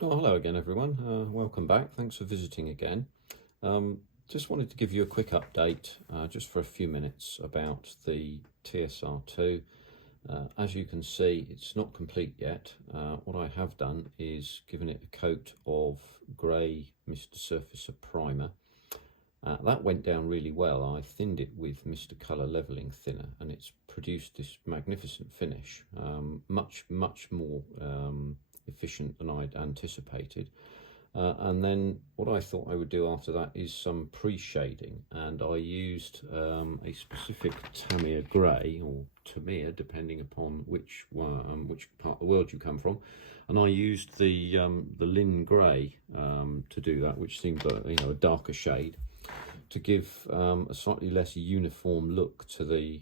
Oh, hello again, everyone. Welcome back. Thanks for visiting again. Just wanted to give you a quick update, just for a few minutes, about the TSR2. As you can see, it's not complete yet. What I have done is given it a coat of grey Mr. Surfacer primer. That went down really well. I thinned it with Mr. Colour Leveling Thinner, and it's produced this magnificent finish, much more efficient than I'd anticipated. And then what I thought I would do after that is some pre-shading, and I used a specific Tamiya grey, or Tamiya depending upon which part of the world you come from, and I used the Lynn grey to do that, which seemed a darker shade, to give a slightly less uniform look to the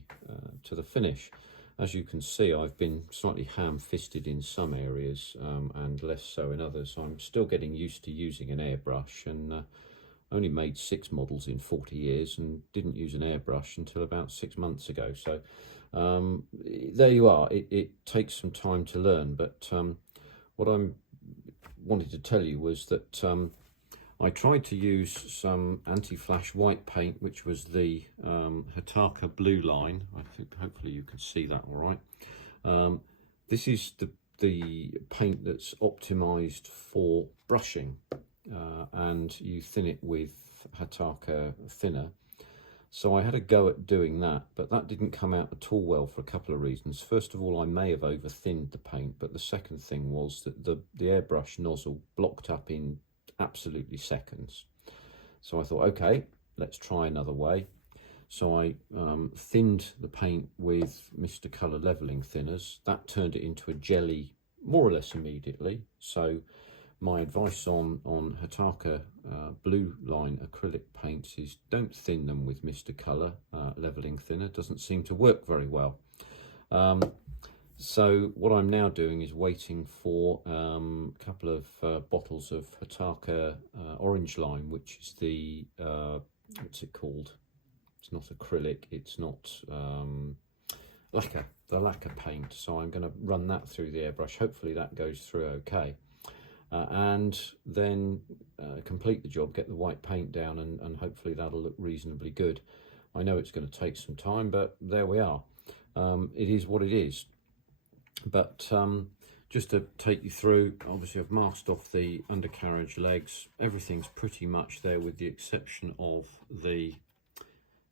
finish. As you can see, I've been slightly ham-fisted in some areas and less so in others. I'm still getting used to using an airbrush, and only made 6 models in 40 years and didn't use an airbrush until about 6 months ago. So there you are. It takes some time to learn, but what I wanted to tell you was that I tried to use some anti-flash white paint, which was the Hataka blue line. I think hopefully you can see that all right. This is the paint that's optimized for brushing, and you thin it with Hataka thinner. So I had a go at doing that, but that didn't come out at all well for a couple of reasons. First of all, I may have over thinned the paint, but the second thing was that the airbrush nozzle blocked up in absolutely seconds. So I thought, okay, let's try another way. So I thinned the paint with Mr. Colour Leveling Thinners. That turned it into a jelly more or less immediately. So my advice on Hataka blue line acrylic paints is don't thin them with Mr. Colour Leveling Thinner. It doesn't seem to work very well. So what I'm now doing is waiting for a couple of bottles of Hataka orange line, which is the, what's it called? It's not acrylic, it's not lacquer, the lacquer paint. So I'm going to run that through the airbrush. Hopefully that goes through okay. And then complete the job, get the white paint down, and hopefully that'll look reasonably good. I know it's going to take some time, but there we are. It is what it is. But just to take you through, obviously I've masked off the undercarriage legs. Everything's pretty much there with the exception of the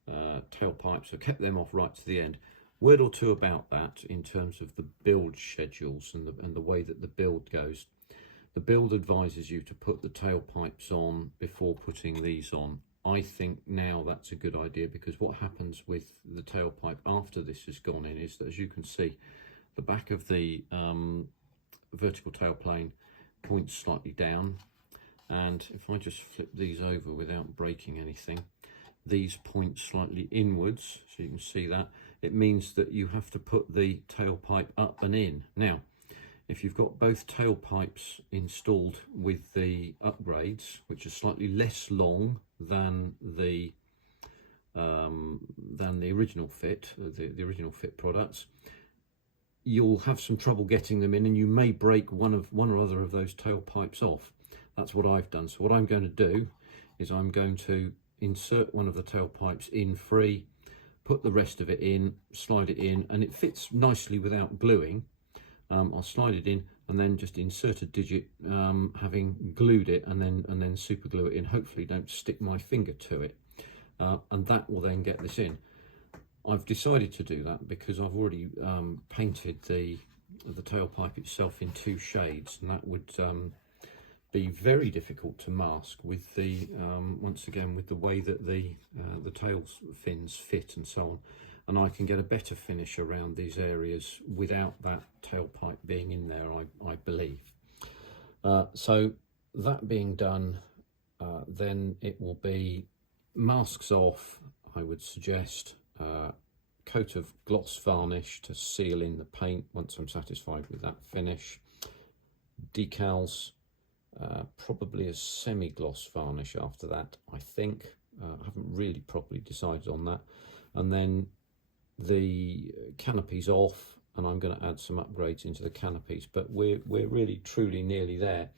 tailpipes. I kept them off right to the end. Word or two about that in terms of the build schedules and the way that the build goes. The build advises you to put the tailpipes on before putting these on. I think now that's a good idea, because what happens with the tailpipe after this has gone in is that, as you can see, the back of the vertical tail plane points slightly down, and if I just flip these over without breaking anything, these point slightly inwards, so you can see that. It means that you have to put the tailpipe up and in. Now, if you've got both tailpipes installed with the upgrades, which are slightly less long than the original fit, the original fit products, you'll have some trouble getting them in, and you may break one or other of those tailpipes off. That's what I've done. So what I'm going to do is I'm going to insert one of the tailpipes in free, put the rest of it in, slide it in, and it fits nicely without gluing. I'll slide it in and then just insert a digit, having glued it, and then super glue it in. Hopefully don't stick my finger to it, and that will then get this in. I've decided to do that because I've already painted the tailpipe itself in 2 shades, and that would be very difficult to mask with the once again with the way that the tail fins fit and so on. And I can get a better finish around these areas without that tailpipe being in there, I believe. So that being done, then it will be masks off, I would suggest, coat of gloss varnish to seal in the paint once I'm satisfied with that finish, decals, probably a semi-gloss varnish after that, I think. I haven't really properly decided on that. And then the canopies off, and I'm going to add some upgrades into the canopies, but we're really truly nearly there.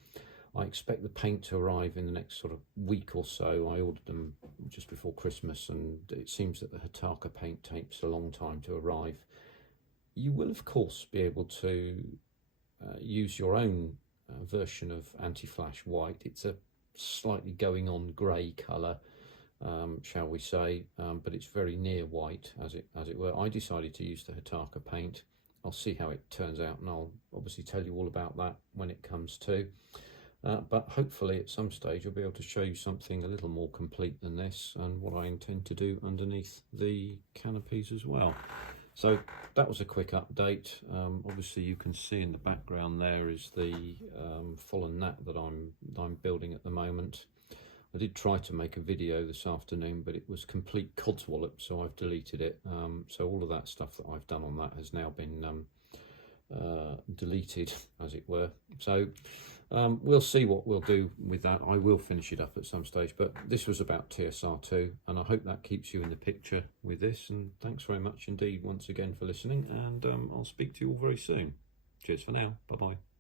I expect the paint to arrive in the next sort of week or so. I ordered them just before Christmas, and it seems that the Hataka paint takes a long time to arrive. You will, of course, be able to use your own version of anti-flash white. It's a slightly going on grey colour, shall we say, but it's very near white, as it were. I decided to use the Hataka paint. I'll see how it turns out, and I'll obviously tell you all about that when it comes to. But hopefully at some stage I'll be able to show you something a little more complete than this, and what I intend to do underneath the canopies as well. So that was a quick update. Obviously you can see in the background there is the fallen gnat that I'm building at the moment. I did try to make a video this afternoon, but it was complete codswallop, so I've deleted it. So all of that stuff that I've done on that has now been deleted, as it were. So we'll see what we'll do with that. I will finish it up at some stage, but this was about TSR2, and I hope that keeps you in the picture with this. And thanks very much indeed once again for listening, and I'll speak to you all very soon. Cheers for now. Bye bye.